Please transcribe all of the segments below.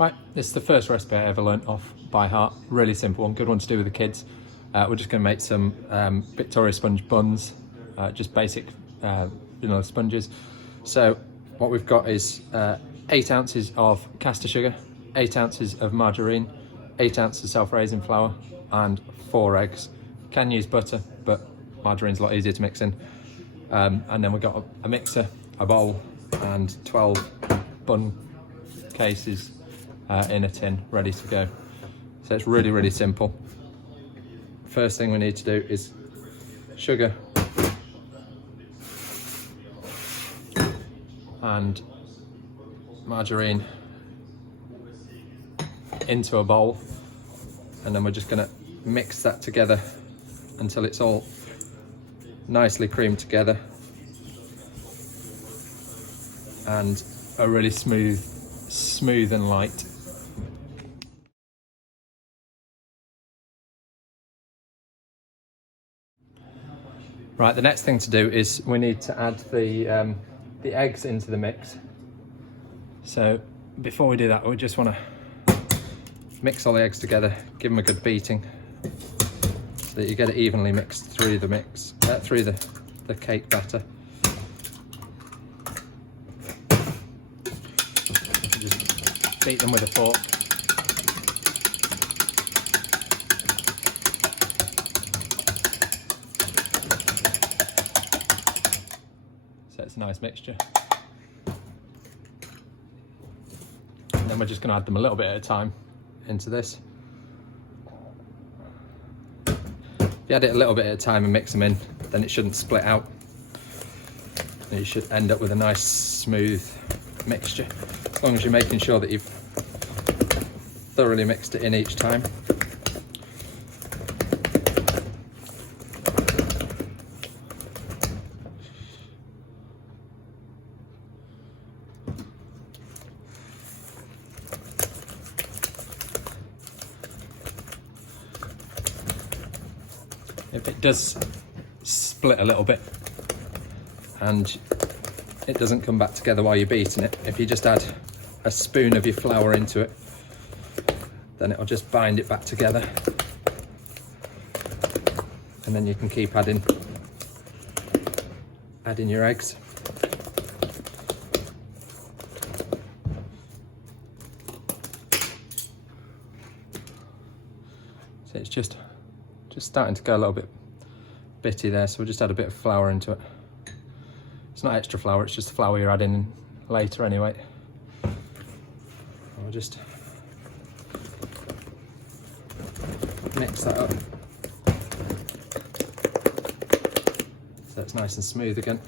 Right, this is the first recipe I ever learnt off by heart. Really simple one, good one to do with the kids. We're just going to make some Victoria sponge buns, just basic vanilla sponges. So what we've got is 8 ounces of caster sugar, 8 ounces of margarine, 8 ounces self-raising flour, and 4 eggs. You can use butter, but margarine's a lot easier to mix in. And then we've got a mixer, a bowl, and 12 bun cases in a tin, ready to go. So it's really, really simple. First thing we need to do is sugar and margarine into a bowl, and then we're just going to mix that together until it's all nicely creamed together and a really smooth and light. Right, the next thing to do is we need to add the eggs into the mix. So before we do that, we just want to mix all the eggs together, give them a good beating, so that you get it evenly mixed through the mix, through the cake batter. Just beat them with a fork. So it's a nice mixture. And then we're just going to add them a little bit at a time into this. If you add it a little bit at a time and mix them in, then it shouldn't split out. And you should end up with a nice smooth mixture, as long as you're making sure that you've thoroughly mixed it in each time. If it does split a little bit and it doesn't come back together while you're beating it, if you just add a spoon of your flour into it, then it'll just bind it back together, and then you can keep adding your eggs. So it's just starting to go a little bit bitty there, so we'll just add a bit of flour into it. It's not extra flour, it's just the flour you're adding in later anyway. We'll just mix that up so it's nice and smooth again,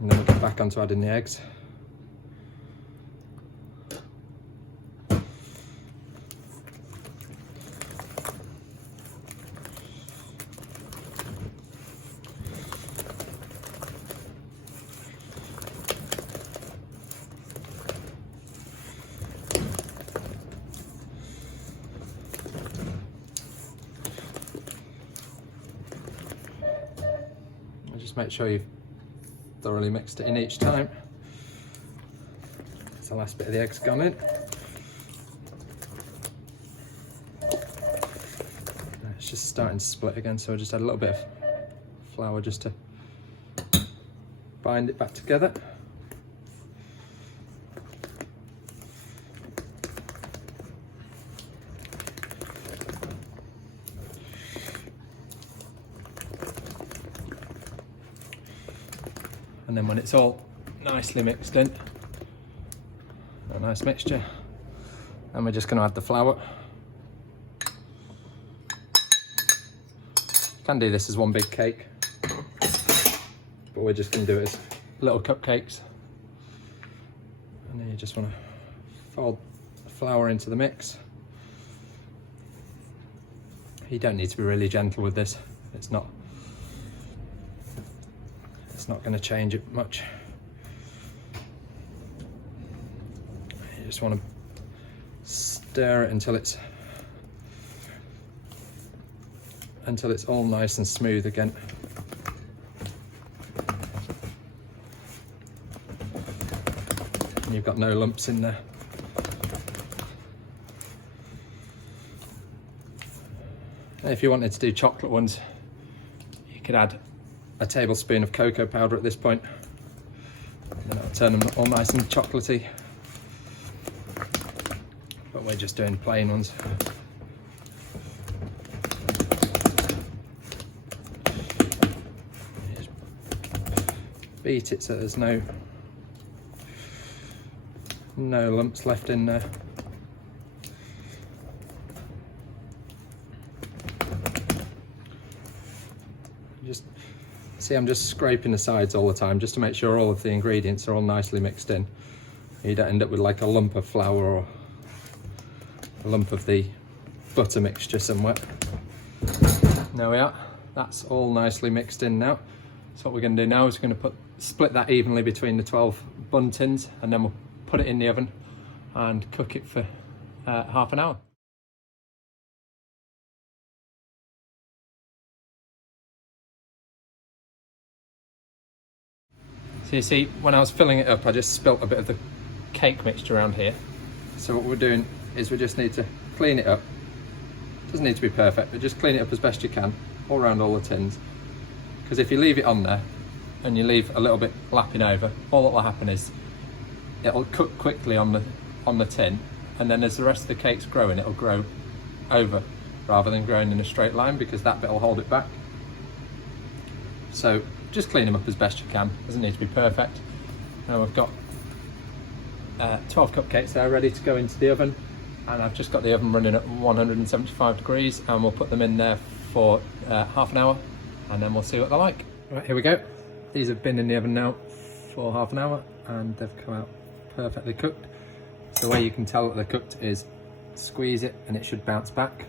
and then we'll get back onto adding the eggs. Just make sure you've thoroughly mixed it in each time. That's the last bit of the eggs gone in. It's just starting to split again, so I just add a little bit of flour just to bind it back together. And then when it's all nicely mixed in, a nice mixture, and we're just going to add the flour. You can do this as one big cake, but we're just going to do it as little cupcakes. And then you just want to fold the flour into the mix. You don't need to be really gentle with this. It's not going to change it much. You just want to stir it until it's all nice and smooth again. And you've got no lumps in there. And if you wanted to do chocolate ones, you could add a tablespoon of cocoa powder at this point, and then that'll turn them all nice and chocolatey. But we're just doing plain ones. Just beat it so there's no lumps left in there. Just see, I'm just scraping the sides all the time just to make sure all of the ingredients are all nicely mixed in. You don't end up with like a lump of flour or a lump of the butter mixture somewhere. There we are. That's all nicely mixed in now. So what we're going to do now is we're going to split that evenly between the 12 bun tins, and then we'll put it in the oven and cook it for half an hour. So you see, when I was filling it up, I just spilt a bit of the cake mixture around here. So what we're doing is we just need to clean it up. Doesn't need to be perfect, but just clean it up as best you can, all around all the tins. Because if you leave it on there and you leave a little bit lapping over, all that will happen is it'll cook quickly on the tin, and then as the rest of the cake's growing, it'll grow over rather than growing in a straight line, because that bit will hold it back. So just clean them up as best you can. Doesn't need to be perfect. Now we've got 12 cupcakes there ready to go into the oven, and I've just got the oven running at 175 degrees, and we'll put them in there for half an hour, and then we'll see what they're like. Right, here we go. These have been in the oven now for half an hour, and they've come out perfectly cooked. So the way you can tell that they're cooked is squeeze it and it should bounce back.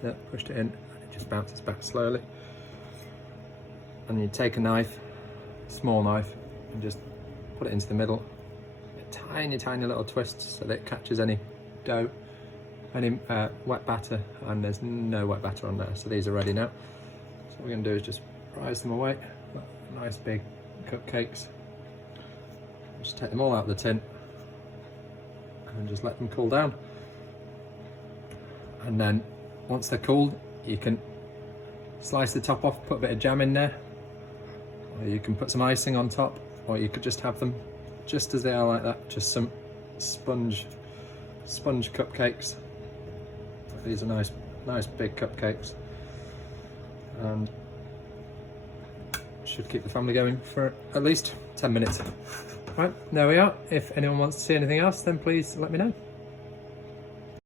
So pushed it in and it just bounces back slowly. And you take a knife, small knife, and just put it into the middle. A tiny little twist so that it catches any dough, any wet batter, and there's no wet batter on there. So these are ready now. So what we're going to do is just rise them away. Nice big cupcakes. Just take them all out of the tin and just let them cool down. And then once they're cooled, you can slice the top off, put a bit of jam in there, or you can put some icing on top, or you could just have them just as they are like that, just some sponge cupcakes. These are nice big cupcakes, and should keep the family going for at least 10 minutes. Right, there we are. If anyone wants to see anything else, then please let me know.